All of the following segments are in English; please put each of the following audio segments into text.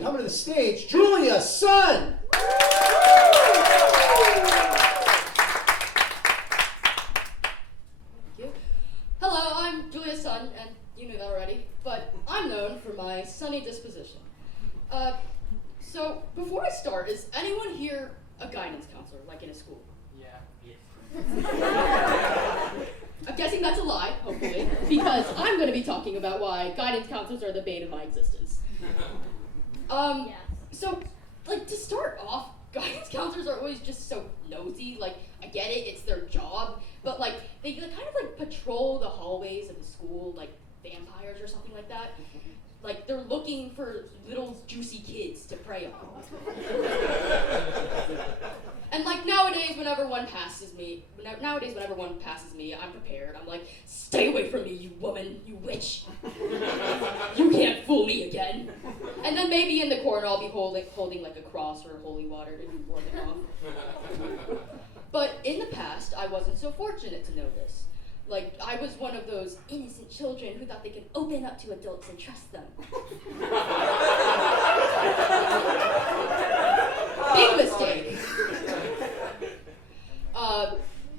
Coming to the stage, Julia Sun. Hello, I'm Julia Sun, and you knew that already, but I'm known for my sunny disposition. So before I start, is anyone here a guidance counselor, like in a school? Yeah. I'm guessing that's a lie, hopefully, because I'm going to be talking about why guidance counselors are the bane of my existence. So, like, to start off, guidance counselors are always just so nosy. Like, I get it, it's their job, but, like, they kind of, like, patrol the hallways of the school, like, vampires or something like that. Like, they're looking for little juicy kids to prey on. And, like, nowadays, whenever one passes me, I'm prepared. I'm like, stay away from me, you woman, you witch. You can't fool me again. And then maybe in the corner I'll be holding like a cross or holy water to be warded off. But in the past, I wasn't so fortunate to know this. Like, I was one of those innocent children who thought they could open up to adults and trust them. Big mistake.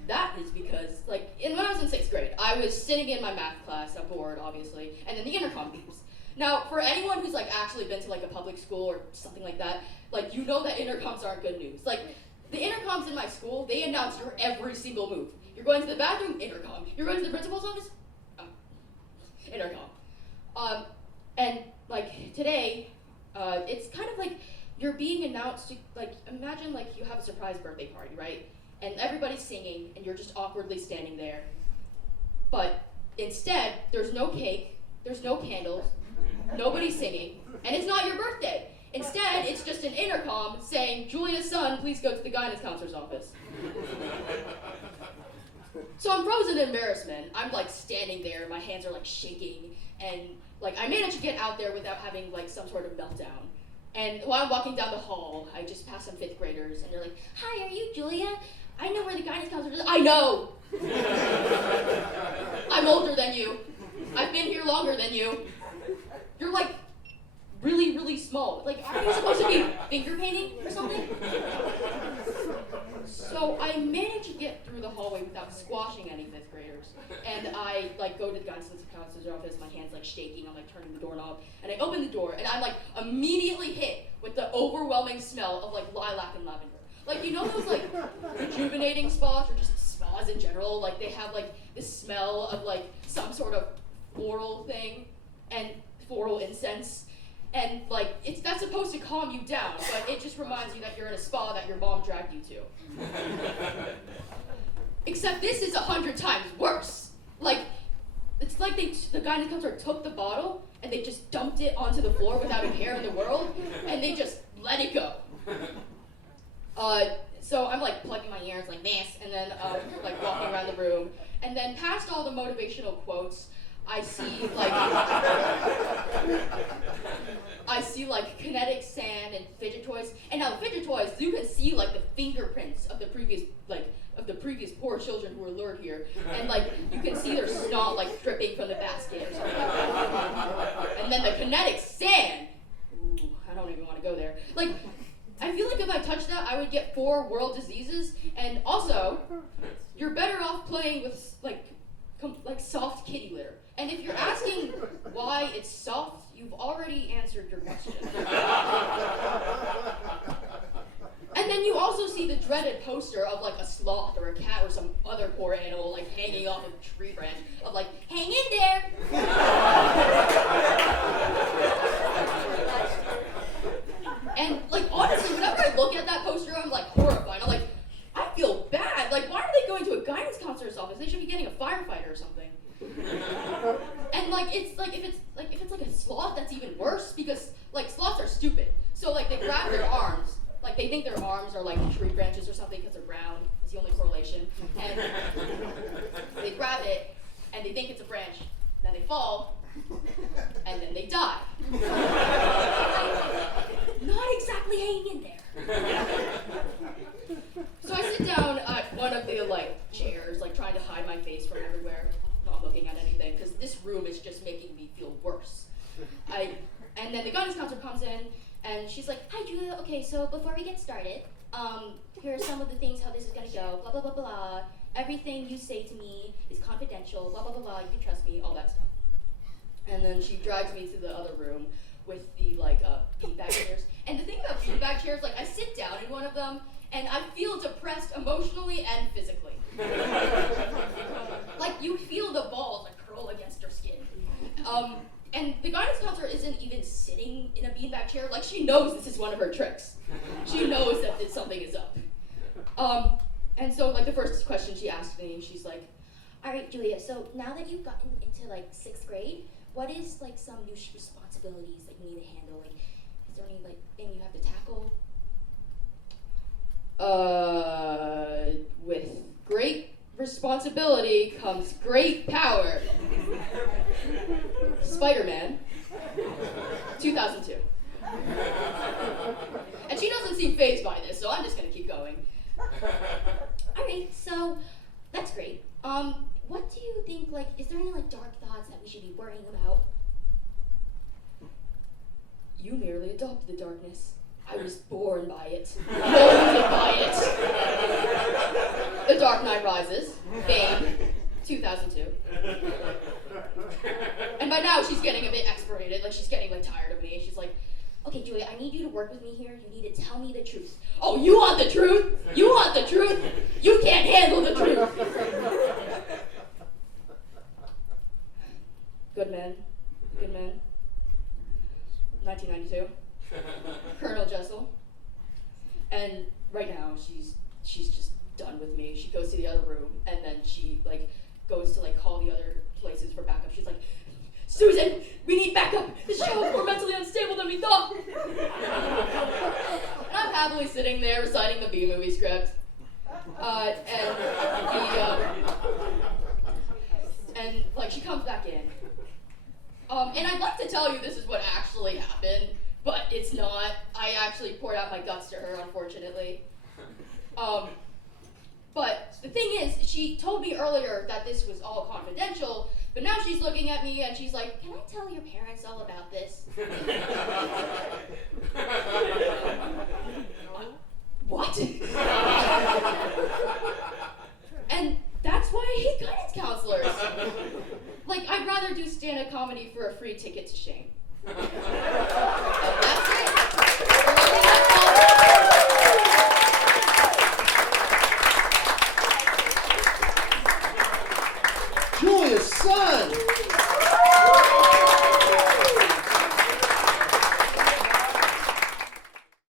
That is because, like, when I was in 6th grade, I was sitting in my math class, bored, obviously, and then the intercom beeps. Now, for anyone who's, like, actually been to, like, a public school or something like that, like, you know that intercoms aren't good news. Like, the intercoms in my school, they announce your every single move. You're going to the bathroom, intercom. You're going to the principal's office, intercom. And, like, today, it's kind of like you're being announced to, like, imagine, like, you have a surprise birthday party, right? And everybody's singing, and you're just awkwardly standing there. But instead, there's no cake, there's no candles, nobody's singing, and it's not your birthday. Instead, it's just an intercom saying, Julia's son, please go to the guidance counselor's office. So I'm frozen in embarrassment. I'm, like, standing there, my hands are, like, shaking, and, like, I managed to get out there without having, like, some sort of meltdown. And while I'm walking down the hall, I just passed some 5th graders, and they're like, hi, are you Julia? I know where the guidance counselor is. I know! I'm older than you. I've been here longer than you. You're, like, really, really small. Like, aren't you supposed to be finger painting or something? So I managed to get through the hallway without squashing any 5th graders. And I, like, go to the guidance counselor's office, my hand's, like, shaking, I'm, like, turning the doorknob, and I open the door, and I'm, like, immediately hit with the overwhelming smell of, like, lilac and lavender. Like, you know those, like, rejuvenating spas, or just spas in general? Like, they have, like, this smell of, like, some sort of floral thing, and floral incense. And, like, that's supposed to calm you down, but it just reminds you that you're in a spa that your mom dragged you to. Except this is 100 times worse. Like, it's like the guidance counselor took the bottle, and they just dumped it onto the floor without a care in the world, and they just let it go. So I'm, like, plugging my ears like this, and then, like, walking around the room, and then past all the motivational quotes, I see like kinetic sand and fidget toys. And now the fidget toys, you can see like the fingerprints of the previous poor children who were lured here. And like you can see their snot like dripping from the basket or something like that. And then the kinetic sand. Ooh, I don't even want to go there. Like, I feel like if I touched that, I would get 4 world diseases. And also, you're better off playing with like soft kitty litter. And if you're asking why it's soft, you've already answered your question. And then you also see the dreaded poster of like a sloth or a cat or some other poor animal like hanging off a tree branch of like, hang in there! And like honestly, whenever I look at that poster, I'm like horrified. I'm like, I feel bad. Like, why are they going to a guidance counselor's office? They should be getting a firefighter or something. And like if it's like a sloth, that's even worse because like sloths are stupid. So like they grab their arms, like they think their arms are like tree branches or something because they're round. It's the only correlation. And they grab it and they think it's a branch. Then they fall and then they die. Not exactly hanging in there. So I sit down at one of the like chairs, like trying to hide my face from everywhere, not looking at anything, because this room is just making me feel worse. And then the guidance counselor comes in, and and she's like, "Hi, Julia. Okay, so before we get started, here are some of the things how this is gonna go. Blah blah blah blah. Everything you say to me is confidential. Blah blah blah blah. You can trust me. All that stuff." And then she drags me to the other room with the beanbag chairs. And the thing about beanbag chairs, like I sit down in one of them and I feel depressed emotionally and physically. Like you feel the balls like curl against your skin. And the guidance counselor isn't even sitting in a beanbag chair. Like she knows this is one of her tricks. She knows that something is up. And so like the first question she asked me, she's like, "All right, Julia. So now that you've gotten into like 6th grade, what is like some new responsibilities that you need to handle? Like, is there any like thing you have to tackle?" With great responsibility comes great power. Spider-Man, 2002. And she doesn't seem fazed by this, so I'm just gonna keep going. All right, so that's great. What do you think, like, is there any like dark thoughts that we should be worrying about? You merely adopted the darkness. I was born by it, molded by it. The Dark Knight Rises, Bane, 2002. And by now she's getting a bit exasperated, like she's getting like tired of me. She's like, "Okay, Julia, I need you to work with me here. You need to tell me the truth." "Oh, you want the truth? You want the truth? You can't handle the truth." Good man. 1992. Colonel Jessel. And right now she's just done with me. She goes to the other room and then she like goes to like call the other places for backup. She's like, "Susan, we need backup. This show is more mentally unstable than we thought." And I'm happily sitting there reciting the B-movie script. And like she comes back in. And I'd like to tell you this is what actually happened, but it's not. I actually poured out my guts to her, unfortunately. But the thing is, she told me earlier that this was all confidential, but now she's looking at me and she's like, "Can I tell your parents all about this?" What? And that's why I hate guidance counselors. Like, I'd rather do stand-up comedy for a free ticket to shame. That's it.